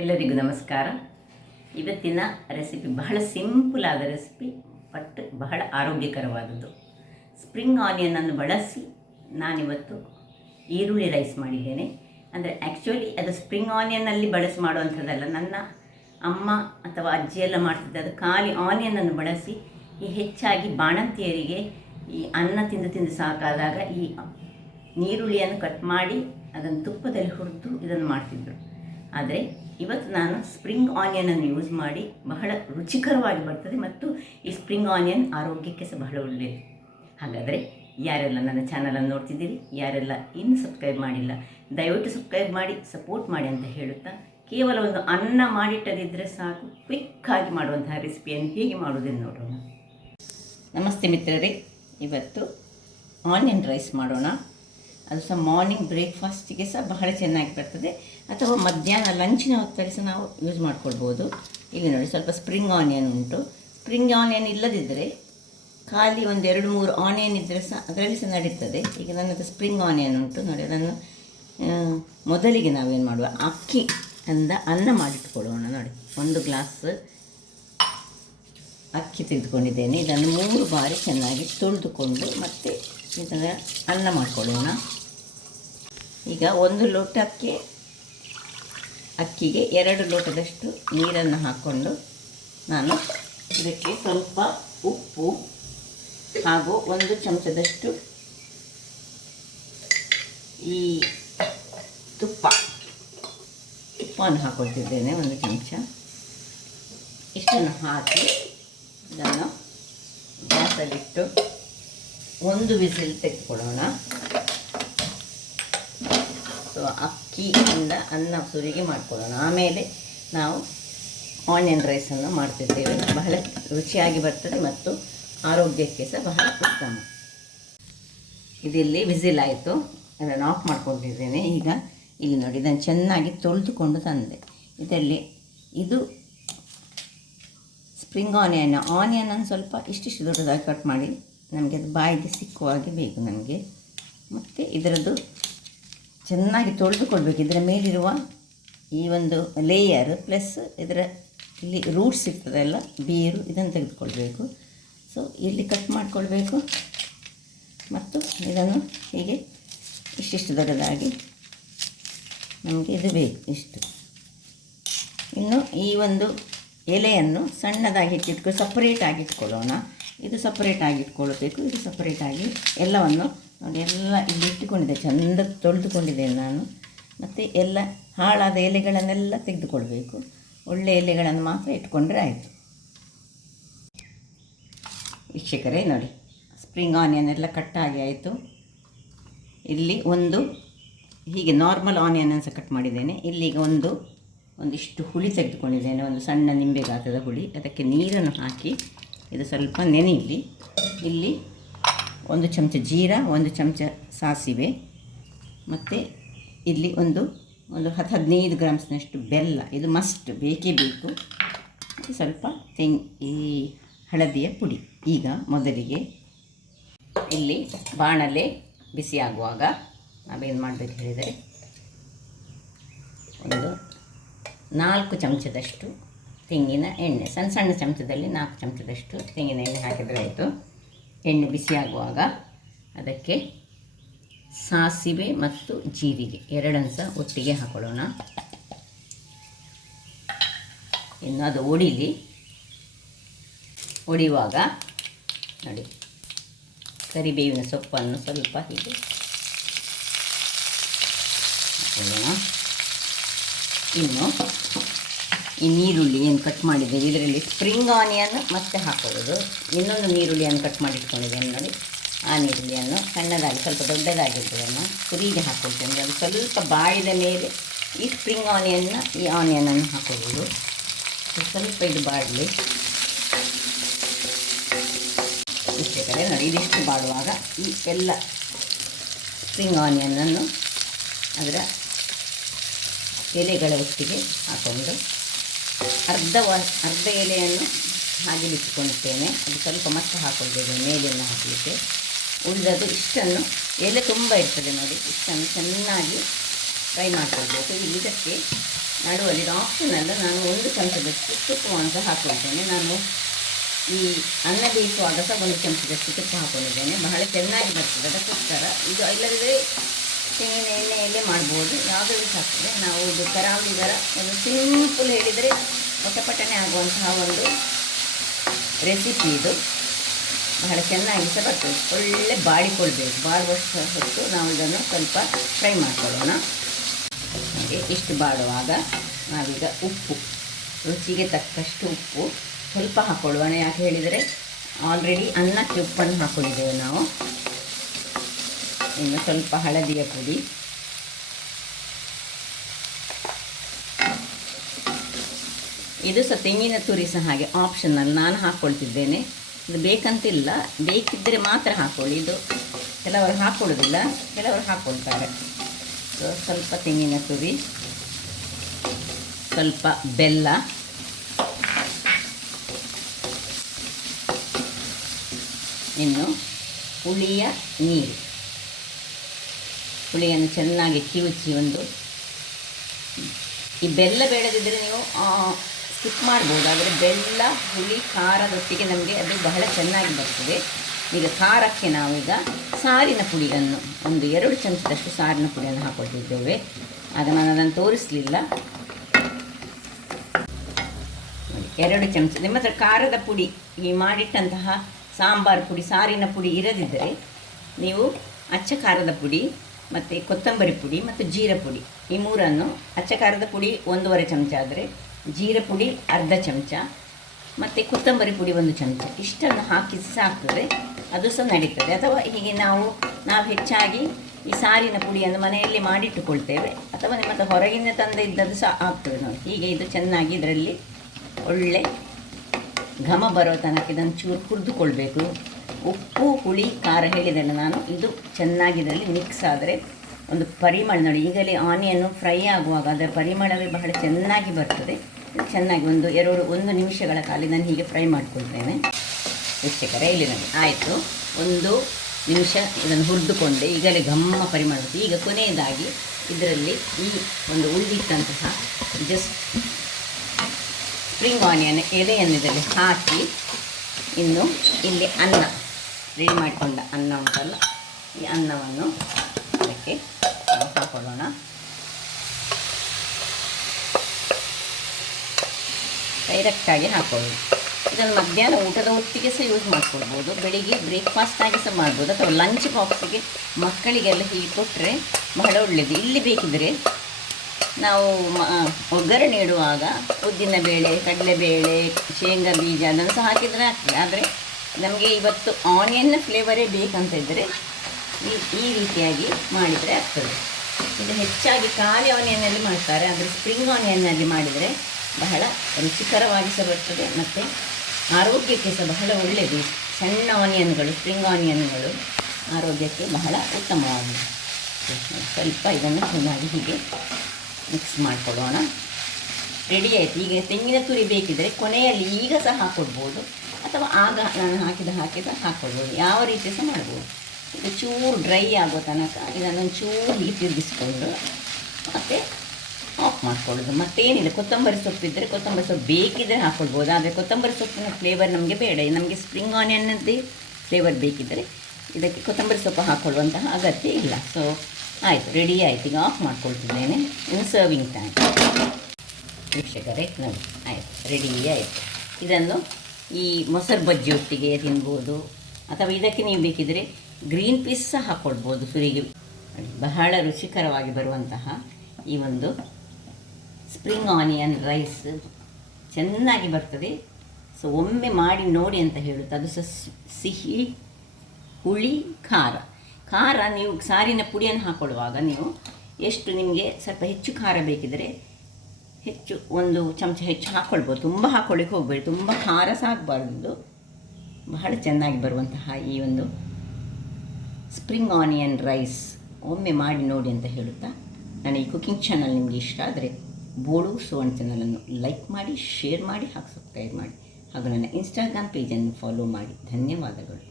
ಎಲ್ಲರಿಗೂ ನಮಸ್ಕಾರ. ಇವತ್ತಿನ ರೆಸಿಪಿ ಬಹಳ ಸಿಂಪಲ್ ಆದ ರೆಸಿಪಿ, ಬಟ್ ಬಹಳ ಆರೋಗ್ಯಕರವಾದದ್ದು. ಸ್ಪ್ರಿಂಗ್ ಆನಿಯನನ್ನು ಬಳಸಿ ನಾನಿವತ್ತು ಈರುಳ್ಳಿ ರೈಸ್ ಮಾಡಿದ್ದೇನೆ. ಅಂದರೆ ಆ್ಯಕ್ಚುಲಿ ಅದು ಸ್ಪ್ರಿಂಗ್ ಆನಿಯನ್ನಲ್ಲಿ ಬಳಸಿ ಮಾಡುವಂಥದ್ದಲ್ಲ. ನನ್ನ ಅಮ್ಮ ಅಥವಾ ಅಜ್ಜಿಯೆಲ್ಲ ಮಾಡ್ತಿದ್ದೆ. ಅದು ಖಾಲಿ ಆನಿಯನನ್ನು ಬಳಸಿ ಈ ಹೆಚ್ಚಾಗಿ ಬಾಣಂತಿಯರಿಗೆ ಈ ಅನ್ನ ತಿಂದು ತಿಂದು ಸಾಕಾದಾಗ ಈ ನೀರುಳ್ಳಿಯನ್ನು ಕಟ್ ಮಾಡಿ ಅದನ್ನು ತುಪ್ಪದಲ್ಲಿ ಹುರಿದು ಇದನ್ನು ಮಾಡ್ತಿದ್ದರು. ಆದರೆ ಇವತ್ತು ನಾನು ಸ್ಪ್ರಿಂಗ್ ಆನಿಯನನ್ನು ಯೂಸ್ ಮಾಡಿ ಬಹಳ ರುಚಿಕರವಾಗಿ ಬರ್ತದೆ ಮತ್ತು ಈ ಸ್ಪ್ರಿಂಗ್ ಆನಿಯನ್ ಆರೋಗ್ಯಕ್ಕೆ ಸಹ ಬಹಳ ಒಳ್ಳೆಯದು. ಹಾಗಾದರೆ ಯಾರೆಲ್ಲ ನನ್ನ ಚಾನಲನ್ನು ನೋಡ್ತಿದ್ದೀರಿ, ಯಾರೆಲ್ಲ ಇನ್ನೂ ಸಬ್ಸ್ಕ್ರೈಬ್ ಮಾಡಿಲ್ಲ, ದಯವಿಟ್ಟು ಸಬ್ಸ್ಕ್ರೈಬ್ ಮಾಡಿ ಸಪೋರ್ಟ್ ಮಾಡಿ ಅಂತ ಹೇಳುತ್ತಾ, ಕೇವಲ ಒಂದು ಅನ್ನ ಮಾಡಿಟ್ಟದಿದ್ದರೆ ಸಾಕು, ಕ್ವಿಕ್ಕಾಗಿ ಮಾಡುವಂತಹ ರೆಸಿಪಿಯನ್ನು ಹೇಗೆ ಮಾಡುವುದನ್ನು ನೋಡೋಣ. ನಮಸ್ತೆ ಮಿತ್ರರೇ, ಇವತ್ತು ಆನಿಯನ್ ರೈಸ್ ಮಾಡೋಣ. ಅದು ಸಹ ಮಾರ್ನಿಂಗ್ ಬ್ರೇಕ್ಫಾಸ್ಟಿಗೆ ಸಹ ಬಹಳ ಚೆನ್ನಾಗಿ ಬರ್ತದೆ, ಅಥವಾ ಮಧ್ಯಾಹ್ನ ಲಂಚಿನ ಹೊತ್ತಲ್ಲಿ ಸಹ ನಾವು ಯೂಸ್ ಮಾಡ್ಕೊಳ್ಬೋದು. ಇಲ್ಲಿ ನೋಡಿ, ಸ್ವಲ್ಪ ಸ್ಪ್ರಿಂಗ್ ಆನಿಯನ್ ಉಂಟು. ಸ್ಪ್ರಿಂಗ್ ಆನಿಯನ್ ಇಲ್ಲದಿದ್ದರೆ ಖಾಲಿ ಒಂದು 2-3 ಆನಿಯನ್ ಇದ್ದರೆ ಸಹ ಅದರಲ್ಲಿ ಸಹ ನಡೀತದೆ. ಈಗ ನನ್ನ ಹತ್ರ ಸ್ಪ್ರಿಂಗ್ ಆನಿಯನ್ ಉಂಟು ನೋಡಿ. ಅದನ್ನು ಮೊದಲಿಗೆ ನಾವೇನು ಮಾಡುವ, ಅಕ್ಕಿಯಿಂದ ಅನ್ನ ಮಾಡಿಟ್ಕೊಳ್ಳೋಣ. ನೋಡಿ, 1 ಗ್ಲಾಸ್ ಅಕ್ಕಿ ತೆಗೆದುಕೊಂಡಿದ್ದೇನೆ. ಇದನ್ನು 3 ಬಾರಿ ಚೆನ್ನಾಗಿ ತೊಳೆದುಕೊಂಡು ಮತ್ತೆ ಇದನ್ನು ಅನ್ನ ಮಾಡಿಕೊಳ್ಳೋಣ. ಈಗ 1 ಲೋಟ ಅಕ್ಕಿಗೆ 2 ಲೋಟದಷ್ಟು ನೀರನ್ನು ಹಾಕ್ಕೊಂಡು ನಾನು ಇದಕ್ಕೆ ಸ್ವಲ್ಪ ಉಪ್ಪು ಹಾಗೂ 1 ಚಮಚದಷ್ಟು ಈ ತುಪ್ಪವನ್ನು ಹಾಕ್ಕೊಳ್ತಿದ್ದೇನೆ. 1 ಚಮಚ ಇಷ್ಟನ್ನು ಹಾಕಿ ಇದನ್ನು ಗ್ಯಾಸಲ್ಲಿಟ್ಟು 1 ವಿಸಿಲ್ ತೆಗೆದುಕೊಳ್ಳೋಣ. ಸೊ ಅಕ್ಕಿಯಿಂದ ಅನ್ನ ಸುರಿಗೆ ಮಾಡಿಕೊಳ್ಳೋಣ. ಆಮೇಲೆ ನಾವು ಆನಿಯನ್ ರೈಸನ್ನು ಮಾಡ್ತಿದ್ದೇವೆ. ಬಹಳ ರುಚಿಯಾಗಿ ಬರ್ತದೆ ಮತ್ತು ಆರೋಗ್ಯಕ್ಕೆ ಸಹ ಬಹಳ ಉತ್ತಮ. ಇದರಲ್ಲಿ ವಿಸಿಲ್ ಆಯಿತು, ಅದನ್ನು ಆಫ್ ಮಾಡ್ಕೊಂಡಿದ್ದೇನೆ. ಈಗ ಇಲ್ಲಿ ನೋಡಿ, ಇದನ್ನು ಚೆನ್ನಾಗಿ ತೊಳೆದುಕೊಂಡು ತಂದೆ. ಇದರಲ್ಲಿ ಇದು ಸ್ಪ್ರಿಂಗ್ ಆನಿಯನನ್ನು ಸ್ವಲ್ಪ ಇಷ್ಟಿಷ್ಟು ದೊಡ್ಡದಾಗಿ ಕಟ್ ಮಾಡಿ, ನಮಗೆ ಅದು ಬಾಯಿಗೆ ಸಿಕ್ಕುವಾಗೆ ಬೇಕು ನಮಗೆ. ಮತ್ತು ಇದರದ್ದು ಚೆನ್ನಾಗಿ ತೊಳೆದುಕೊಳ್ಬೇಕು. ಇದರ ಮೇಲಿರುವ ಈ ಒಂದು ಲೇಯರ್ ಪ್ಲಸ್ ಇದರ ಇಲ್ಲಿ ರೂಟ್ಸ್ ಇರ್ತದಲ್ಲ, ಬೇರು, ಇದನ್ನು ತೆಗೆದುಕೊಳ್ಬೇಕು. ಸೊ ಇಲ್ಲಿ ಕಟ್ ಮಾಡಿಕೊಳ್ಬೇಕು ಮತ್ತು ಇದನ್ನು ಹೀಗೆ ಇಷ್ಟಿಷ್ಟು ದೊಡ್ಡದಾಗಿ ನಮಗೆ ಇದು ಬೇಕು ಇಷ್ಟು. ಇನ್ನು ಈ ಒಂದು ಎಲೆಯನ್ನು ಸಣ್ಣದಾಗಿ ಸಪರೇಟಾಗಿ ಇಟ್ಕೊಳ್ಳೋಣ. ಇದು ಸಪರೇಟಾಗಿ ಇಟ್ಕೊಳ್ಬೇಕು, ಇದು ಸಪರೇಟಾಗಿ ಎಲ್ಲವನ್ನು ನೋಡಿ. ಎಲ್ಲ ಇಲ್ಲಿ ಇಟ್ಟುಕೊಂಡಿದ್ದೆ, ಚೆಂದ ತೊಳೆದುಕೊಂಡಿದ್ದೇನೆ ನಾನು. ಮತ್ತು ಎಲ್ಲ ಹಾಳಾದ ಎಲೆಗಳನ್ನೆಲ್ಲ ತೆಗೆದುಕೊಳ್ಬೇಕು. ಒಳ್ಳೆಯ ಎಲೆಗಳನ್ನು ಮಾತ್ರ ಇಟ್ಕೊಂಡ್ರೆ ಆಯಿತು. ವೀಕ್ಷಕರೇ ನೋಡಿ, ಸ್ಪ್ರಿಂಗ್ ಆನಿಯನ್ ಎಲ್ಲ ಕಟ್ಟಾಗಿ ಆಯಿತು. ಇಲ್ಲಿ ಹೀಗೆ ನಾರ್ಮಲ್ ಆನಿಯನ್ ಸಹ ಕಟ್ ಮಾಡಿದ್ದೇನೆ. ಇಲ್ಲಿಗ ಒಂದಿಷ್ಟು ಹುಳಿ ತೆಗೆದುಕೊಂಡಿದ್ದೇನೆ, ಒಂದು ಸಣ್ಣ ನಿಂಬೆ ಗಾತ್ರದ ಹುಳಿ. ಅದಕ್ಕೆ ನೀರನ್ನು ಹಾಕಿ ಇದು ಸ್ವಲ್ಪ ನೆನೆಯಲಿ. ಇಲ್ಲಿ 1 ಚಮಚ ಜೀರಾ, 1 ಚಮಚ ಸಾಸಿವೆ, ಮತ್ತು ಇಲ್ಲಿ ಒಂದು 10-15 ಗ್ರಾಮ್ಸ್ನಷ್ಟು ಬೆಲ್ಲ. ಇದು ಮಸ್ಟ್, ಬೇಕೇ ಬೇಕು. ಸ್ವಲ್ಪ ಈ ಹಳದಿಯ ಪುಡಿ. ಈಗ ಮೊದಲಿಗೆ ಇಲ್ಲಿ ಬಾಣಲೆ ಬಿಸಿಯಾಗುವಾಗ ನಾವೇನು ಮಾಡಬೇಕು ಹೇಳಿದರೆ, 4 ಚಮಚದಷ್ಟು ತೆಂಗಿನ ಎಣ್ಣೆ, ಸಣ್ಣ ಚಮಚದಲ್ಲಿ 4 ಚಮಚದಷ್ಟು ತೆಂಗಿನ ಎಣ್ಣೆ ಹಾಕಿದರೆ ಆಯಿತು. ಎಣ್ಣೆ ಬಿಸಿಯಾಗುವಾಗ ಅದಕ್ಕೆ ಸಾಸಿವೆ ಮತ್ತು ಜೀರಿಗೆ ಎರಡನ್ನು ಸಹ ಒಟ್ಟಿಗೆ ಹಾಕೊಳ್ಳೋಣ. ಇನ್ನು ಅದು ಒಡೆಯುವಾಗ ನೋಡಿ, ಕರಿಬೇವಿನ ಸೊಪ್ಪನ್ನು ಸ್ವಲ್ಪ ಹೀಗೆ ಹಾಕೊಳ್ಳೋಣ. ಇನ್ನು ಈ ನೀರುಳ್ಳಿ ಏನು ಕಟ್ ಮಾಡಿದ್ದೇವೆ, ಇದರಲ್ಲಿ ಸ್ಪ್ರಿಂಗ್ ಆನಿಯನ್ ಮತ್ತೆ ಹಾಕೊಳ್ಳೋದು. ಇನ್ನೊಂದು ನೀರುಳ್ಳಿಯನ್ನು ಕಟ್ ಮಾಡಿ ಇಟ್ಕೊಂಡಿದ್ದೇನೆ ನೋಡಿ. ಆ ನೀರುಳ್ಳಿಯನ್ನು ಸಣ್ಣದಾಗಿ, ಸ್ವಲ್ಪ ದೊಡ್ಡದಾಗಿದ್ದದನ್ನು ತುರಿಗೆ ಹಾಕ್ಕೊಳ್ತೇನೆ. ಅದು ಸ್ವಲ್ಪ ಬಾಡಿದ ಮೇಲೆ ಈ ಸ್ಪ್ರಿಂಗ್ ಈ ಆನಿಯನನ್ನು ಹಾಕೊಳ್ಳೋದು. ಸ್ವಲ್ಪ ಇದು ಬಾಡಲಿ. ಇಷ್ಟೇ ಕಡೆ ನೋಡಿ, ಇದಿಷ್ಟು ಬಾಡುವಾಗ ಈ ಎಲ್ಲ ಸ್ಪ್ರಿಂಗ್ ಆನಿಯನನ್ನು ಅದರ ಎಲೆಗಳ ಒಟ್ಟಿಗೆ ಹಾಕ್ಕೊಂಡು ಅರ್ಧ ಎಲೆಯನ್ನು ಹಾಗೆ ಬಿಟ್ಟುಕೊಳ್ತೇನೆ. ಅದು ಸ್ವಲ್ಪ ಮತ್ತೆ ಹಾಕ್ಕೊಳ್ಬೇಕು ಮೇಲೆಲ್ಲ ಹಾಕಲಿಕ್ಕೆ. ಉಳಿದದು ಇಷ್ಟನ್ನು, ಎಲೆ ತುಂಬ ಇರ್ತದೆ ನೋಡಿ, ಇಷ್ಟನ್ನು ಚೆನ್ನಾಗಿ ಫ್ರೈ ಮಾಡ್ಕೊಳ್ಬೇಕು. ಇದಕ್ಕೆ ನಡುವಲ್ಲಿ ಇದು ಆಪ್ಷನಲ್ಲ. ನಾನು 1 ಚಮಚದಷ್ಟು ತುಪ್ಪ ಅಂತ ಹಾಕ್ಕೊಳ್ತೇನೆ. ನಾನು ಈ ಅನ್ನ ಬೇಯಿಸುವಾಗ ಸಹ 1 ಚಮಚದಷ್ಟು ತುಪ್ಪ ಹಾಕ್ಕೊಂಡಿದ್ದೇನೆ. ಬಹಳ ಚೆನ್ನಾಗಿ ಬರ್ತದೆ, ಅದಕ್ಕೋಸ್ಕರ. ಇದು ಇಲ್ಲದಿದ್ದರೆ ತೆಂಗಿನ ಎಣ್ಣೆಯಲ್ಲೇ ಮಾಡ್ಬೋದು, ಯಾವುದರಲ್ಲಿ ಸಾಕ್ತದೆ. ನಾವು ಇದು ಕರಾವಳಿಗರ ಒಂದು ಸಿಂಪಲ್ ಹೇಳಿದರೆ ಪಟಪಟನೆ ಆಗುವಂತಹ ಒಂದು ರೆಸಿಪಿ ಇದು. ಬಹಳ ಚೆನ್ನಾಗಿ ಸಹ ಬರ್ತದೆ. ಒಳ್ಳೆ ಬಾಡಿಕೊಳ್ಬೇಕು. ಬಾಡುವಷ್ಟು ಹೊತ್ತು ನಾವು ಇದನ್ನು ಸ್ವಲ್ಪ ಫ್ರೈ ಮಾಡ್ಕೊಳ್ಳೋಣ. ಹಾಗೆ ಇಷ್ಟು ಬಾಡುವಾಗ ನಾವೀಗ ಉಪ್ಪು, ರುಚಿಗೆ ತಕ್ಕಷ್ಟು ಉಪ್ಪು ಸ್ವಲ್ಪ ಹಾಕ್ಕೊಳ್ಳೋಣ. ಯಾಕೆ ಹೇಳಿದರೆ ಆಲ್ರೆಡಿ ಅನ್ನಕ್ಕೆ ಉಪ್ಪನ್ನು ಹಾಕ್ಕೊಂಡಿದ್ದೇವೆ ನಾವು. ಇನ್ನು ಸ್ವಲ್ಪ ಹಳದಿಯ ಪುಡಿ, ಇದು ಸಹ ತೆಂಗಿನ ತುರಿ ಸಹ ಹಾಗೆ ಆಪ್ಷನಲ್, ನಾನು ಹಾಕ್ಕೊಳ್ತಿದ್ದೇನೆ. ಇದು ಬೇಕಂತಿಲ್ಲ, ಬೇಕಿದ್ದರೆ ಮಾತ್ರ ಹಾಕ್ಕೊಳ್ಳಿ. ಇದು ಕೆಲವರು ಹಾಕ್ಕೊಳ್ಳೋದಿಲ್ಲ, ಕೆಲವರು ಹಾಕ್ಕೊಳ್ತಾರೆ. ಸೊ ಸ್ವಲ್ಪ ತೆಂಗಿನ ತುರಿ, ಸ್ವಲ್ಪ ಬೆಲ್ಲ, ಇನ್ನು ಹುಳಿಯ ನೀರು. ಹುಳಿಯನ್ನು ಚೆನ್ನಾಗಿ ಕಿವುಚಿ ಈ ಬೆಲ್ಲ ಬೇಡದಿದ್ದರೆ ನೀವು ಸ್ಕಿಪ್ ಮಾಡ್ಬೋದು. ಆದರೆ ಬೆಲ್ಲ ಹುಳಿ ಖಾರದೊಟ್ಟಿಗೆ ನಮಗೆ ಅದು ಬಹಳ ಚೆನ್ನಾಗಿ ಬರ್ತದೆ. ಈಗ ಖಾರಕ್ಕೆ ನಾವೀಗ ಸಾರಿನ ಪುಡಿಯನ್ನು 1-2 ಚಮಚದಷ್ಟು ಸಾರಿನ ಪುಡಿಯನ್ನು ಹಾಕ್ಕೊಳ್ತಿದ್ದೇವೆ. ಆಗ ನಾನು ಅದನ್ನು ತೋರಿಸಲಿಲ್ಲ. 2 ಚಮಚ. ನಿಮ್ಮ ಹತ್ರ ಖಾರದ ಪುಡಿ, ಈ ಮಾಡಿಟ್ಟಂತಹ ಸಾಂಬಾರು ಪುಡಿ, ಸಾರಿನ ಪುಡಿ ಇರದಿದ್ದರೆ ನೀವು ಅಚ್ಚ ಖಾರದ ಪುಡಿ ಮತ್ತು ಕೊತ್ತಂಬರಿ ಪುಡಿ ಮತ್ತು ಜೀರ ಪುಡಿ, ಈ 3 ಅಚ್ಚ ಖಾರದ ಪುಡಿ 1.5 ಚಮಚ ಆದರೆ ಜೀರ ಪುಡಿ ಅರ್ಧ ಚಮಚ ಮತ್ತು ಕೊತ್ತಂಬರಿ ಪುಡಿ 1 ಚಮಚ, ಇಷ್ಟನ್ನು ಹಾಕಿ ಸಾಕ್ತದೆ. ಅದು ಸಹ ನಡೀತದೆ. ಅಥವಾ ಹೀಗೆ ನಾವು ಹೆಚ್ಚಾಗಿ ಈ ಸಾರಿನ ಪುಡಿಯನ್ನು ಮನೆಯಲ್ಲಿ ಮಾಡಿಟ್ಟುಕೊಳ್ತೇವೆ, ಅಥವಾ ನಿಮ್ಮ ಹತ್ರ ಹೊರಗಿನ ತಂದೆ ಇದ್ದದ್ದು ಸಹ ಆಗ್ತದೆ. ನೋಡಿ ಹೀಗೆ ಇದು ಚೆನ್ನಾಗಿ ಇದರಲ್ಲಿ ಒಳ್ಳೆ ಘಮ ಬರೋ ತನಕ ಇದನ್ನು ಚೂರು ಹುರಿದುಕೊಳ್ಬೇಕು. ಉಪ್ಪು ಹುಳಿ ಖಾರ ಹೇಳಿದೆಲ್ಲ ನಾನು. ಇದು ಚೆನ್ನಾಗಿ ಇದರಲ್ಲಿ ಮಿಕ್ಸ್ ಆದರೆ ಒಂದು ಪರಿಮಳ ನೋಡಿ. ಈಗಲೇ ಆನಿಯನ್ನು ಫ್ರೈ ಆಗುವಾಗ ಅದರ ಪರಿಮಳವೇ ಬಹಳ ಚೆನ್ನಾಗಿ ಬರ್ತದೆ. ಚೆನ್ನಾಗಿ 1 ನಿಮಿಷಗಳ ಕಾಲ ನಾನು ಹೀಗೆ ಫ್ರೈ ಮಾಡ್ಕೊಳ್ತೇನೆ. ವೀಕ್ಷಕರೇ, ಇಲ್ಲಿ ನೋಡಿ ಆಯಿತು. 1 ನಿಮಿಷ ಇದನ್ನು ಹುರಿದುಕೊಂಡೆ. ಈಗಲೇ ಘಮ್ಮ ಪರಿಮಳ. ಈಗ ಕೊನೆಯದಾಗಿ ಇದರಲ್ಲಿ ಈ ಒಂದು ಉಳಿದಿಟ್ಟಂತಹ ಜಸ್ಟ್ ಸ್ಪ್ರಿಂಗ್ ಆನಿಯನ್ ಎಲೆಯನ್ನು ಇದರಲ್ಲಿ ಹಾಕಿ, ಇನ್ನು ಇಲ್ಲಿ ಅನ್ನ ರೆಡಿ ಮಾಡಿಕೊಂಡ ಅನ್ನ ಉಂಟಲ್ಲ, ಈ ಅನ್ನವನ್ನು ಅದಕ್ಕೆ ಹಾಕೊಳ್ಳೋಣ. ಡೈರೆಕ್ಟಾಗಿ ಹಾಕೊಳ್ಳೋದು. ಇದನ್ನು ಮಧ್ಯಾಹ್ನ ಊಟದ ಹೊತ್ತಿಗೆ ಸಹ ಯೂಸ್ ಮಾಡ್ಕೊಳ್ಬೋದು, ಬೆಳಿಗ್ಗೆ ಬ್ರೇಕ್ಫಾಸ್ಟಾಗಿ ಸಹ ಮಾಡ್ಬೋದು, ಅಥವಾ ಲಂಚ್ ಬಾಕ್ಸಿಗೆ ಮಕ್ಕಳಿಗೆಲ್ಲ ಹೀಗೆ ಕೊಟ್ಟರೆ ಬಹಳ ಒಳ್ಳೆಯದು. ಇಲ್ಲಿ ಬೇಕಿದ್ದರೆ ನಾವು ಒಗ್ಗರಣೆ ಇಡುವಾಗ ಉದ್ದಿನಬೇಳೆ, ಕಡಲೆಬೇಳೆ, ಶೇಂಗಾ ಬೀಜ ಅದನ್ನು ಸಹ ಹಾಕಿದರೆ ಆಗ್ತದೆ. ಆದರೆ ನಮಗೆ ಇವತ್ತು ಆನಿಯನ್ನ ಫ್ಲೇವರೇ ಬೇಕಂತ ಇದ್ದರೆ ಈ ರೀತಿಯಾಗಿ ಮಾಡಿದರೆ ಆಗ್ತದೆ. ಇದು ಹೆಚ್ಚಾಗಿ ಖಾಲಿ ಆನಿಯನ್ನಲ್ಲಿ ಮಾಡ್ತಾರೆ, ಆದರೆ ಸ್ಪ್ರಿಂಗ್ ಆನಿಯನ್ನಲ್ಲಿ ಮಾಡಿದರೆ ಬಹಳ ರುಚಿಕರವಾಗಿ ಸಹ ಬರ್ತದೆ ಮತ್ತು ಆರೋಗ್ಯಕ್ಕೆ ಸಹ ಬಹಳ ಒಳ್ಳೆಯದು. ಸಣ್ಣ ಆನಿಯನ್ಗಳು, ಸ್ಪ್ರಿಂಗ್ ಆನಿಯನ್ಗಳು ಆರೋಗ್ಯಕ್ಕೆ ಬಹಳ ಉತ್ತಮವಾಗಿದೆ. ಸ್ವಲ್ಪ ಇದನ್ನು ಚೆನ್ನಾಗಿ ಹೀಗೆ ಮಿಕ್ಸ್ ಮಾಡಿಕೊಡೋಣ. ರೆಡಿ ಆಯಿತು. ಈಗ ತೆಂಗಿನ ತುರಿ ಬೇಕಿದ್ದರೆ ಕೊನೆಯಲ್ಲಿ ಈಗ ಸಹ ಹಾಕ್ಕೊಡ್ಬೋದು, ಅಥವಾ ಆಗ ನಾನು ಹಾಕಿದ ಹಾಕ್ಕೊಳ್ಬೋದು. ಯಾವ ರೀತಿ ಸಹ ಮಾಡ್ಬೋದು. ಇದು ಚೂರು ಡ್ರೈ ಆಗೋ ತನಕ ಇದನ್ನೊಂದು ಚೂರು ಹೀಗೆ ತಿರುಗಿಸ್ಕೊಂಡು ಮತ್ತು ಆಫ್ ಮಾಡ್ಕೊಳ್ಳೋದು. ಮತ್ತೇನಿಲ್ಲ. ಕೊತ್ತಂಬರಿ ಸೊಪ್ಪಿದ್ದರೆ ಕೊತ್ತಂಬರಿ ಸೊಪ್ಪು ಬೇಕಿದ್ದರೆ ಹಾಕ್ಕೊಳ್ಬೋದು, ಆದರೆ ಕೊತ್ತಂಬರಿ ಸೊಪ್ಪಿನ ಫ್ಲೇವರ್ ನಮಗೆ ಬೇಡ. ನಮಗೆ ಸ್ಪ್ರಿಂಗ್ ಆನಿಯನ್ನದ್ದೇ ಫ್ಲೇವರ್ ಬೇಕಿದ್ದರೆ ಇದಕ್ಕೆ ಕೊತ್ತಂಬರಿ ಸೊಪ್ಪು ಹಾಕ್ಕೊಳ್ಳುವಂತಹ ಅಗತ್ಯ ಇಲ್ಲ. ಸೊ ಆಯಿತು, ರೆಡಿ ಆಯಿತು. ಈಗ ಆಫ್ ಮಾಡ್ಕೊಳ್ತಿದ್ದೇನೆ. ಇನ್ನು ಸರ್ವಿಂಗ್ ಟೈಮ್. ವೀಕ್ಷಕರೇ ನೋಡಿ ಆಯಿತು, ರೆಡಿ ಆಯಿತು. ಇದನ್ನು ಈ ಮೊಸರು ಬಜ್ಜಿಯೊಟ್ಟಿಗೆ ತಿನ್ಬೋದು, ಅಥವಾ ಇದಕ್ಕೆ ನೀವು ಬೇಕಿದ್ದರೆ ಗ್ರೀನ್ ಪೀಸ್ ಸಹ ಹಾಕ್ಕೊಳ್ಬೋದು ತುರಿಗೆ. ಬಹಳ ರುಚಿಕರವಾಗಿ ಬರುವಂತಹ ಈ ಒಂದು ಸ್ಪ್ರಿಂಗ್ ಆನಿಯನ್ ರೈಸ್ ಚೆನ್ನಾಗಿ ಬರ್ತದೆ. ಸೊ ಒಮ್ಮೆ ಮಾಡಿ ನೋಡಿ ಅಂತ ಹೇಳುತ್ತೆ. ಅದು ಸಹ ಸಿಹಿ, ಹುಳಿ, ಖಾರ ನೀವು ಸಾರಿನ ಪುಡಿಯನ್ನು ಹಾಕ್ಕೊಳ್ಳುವಾಗ ನೀವು ಎಷ್ಟು ನಿಮಗೆ ಸ್ವಲ್ಪ ಹೆಚ್ಚು ಖಾರ ಬೇಕಿದ್ದರೆ ಹೆಚ್ಚು 1 ಚಮಚ ಹೆಚ್ಚು ಹಾಕ್ಕೊಳ್ಬೋದು. ತುಂಬ ಹಾಕ್ಕೊಳ್ಳಿಕ್ಕೆ ಹೋಗಬೇಡಿ, ತುಂಬ ಖಾರ ಸಹ ಆಗಬಾರ್ದು. ಬಹಳ ಚೆನ್ನಾಗಿ ಬರುವಂತಹ ಈ ಒಂದು ಸ್ಪ್ರಿಂಗ್ ಆನಿಯನ್ ರೈಸ್ ಒಮ್ಮೆ ಮಾಡಿ ನೋಡಿ ಅಂತ ಹೇಳುತ್ತಾ, ನನ್ನ ಈ ಕುಕಿಂಗ್ ಚಾನಲ್ ನಿಮಗೆ ಇಷ್ಟ ಆದರೆ ಬೋಳು ಸುವರ್ಣ ಚಾನಲನ್ನು ಲೈಕ್ ಮಾಡಿ, ಶೇರ್ ಮಾಡಿ, ಹಾಗೂ ಸಬ್ಸ್ಕ್ರೈಬ್ ಮಾಡಿ, ಹಾಗೂ ನನ್ನ ಇನ್ಸ್ಟಾಗ್ರಾಮ್ ಪೇಜನ್ನು ಫಾಲೋ ಮಾಡಿ. ಧನ್ಯವಾದಗಳು.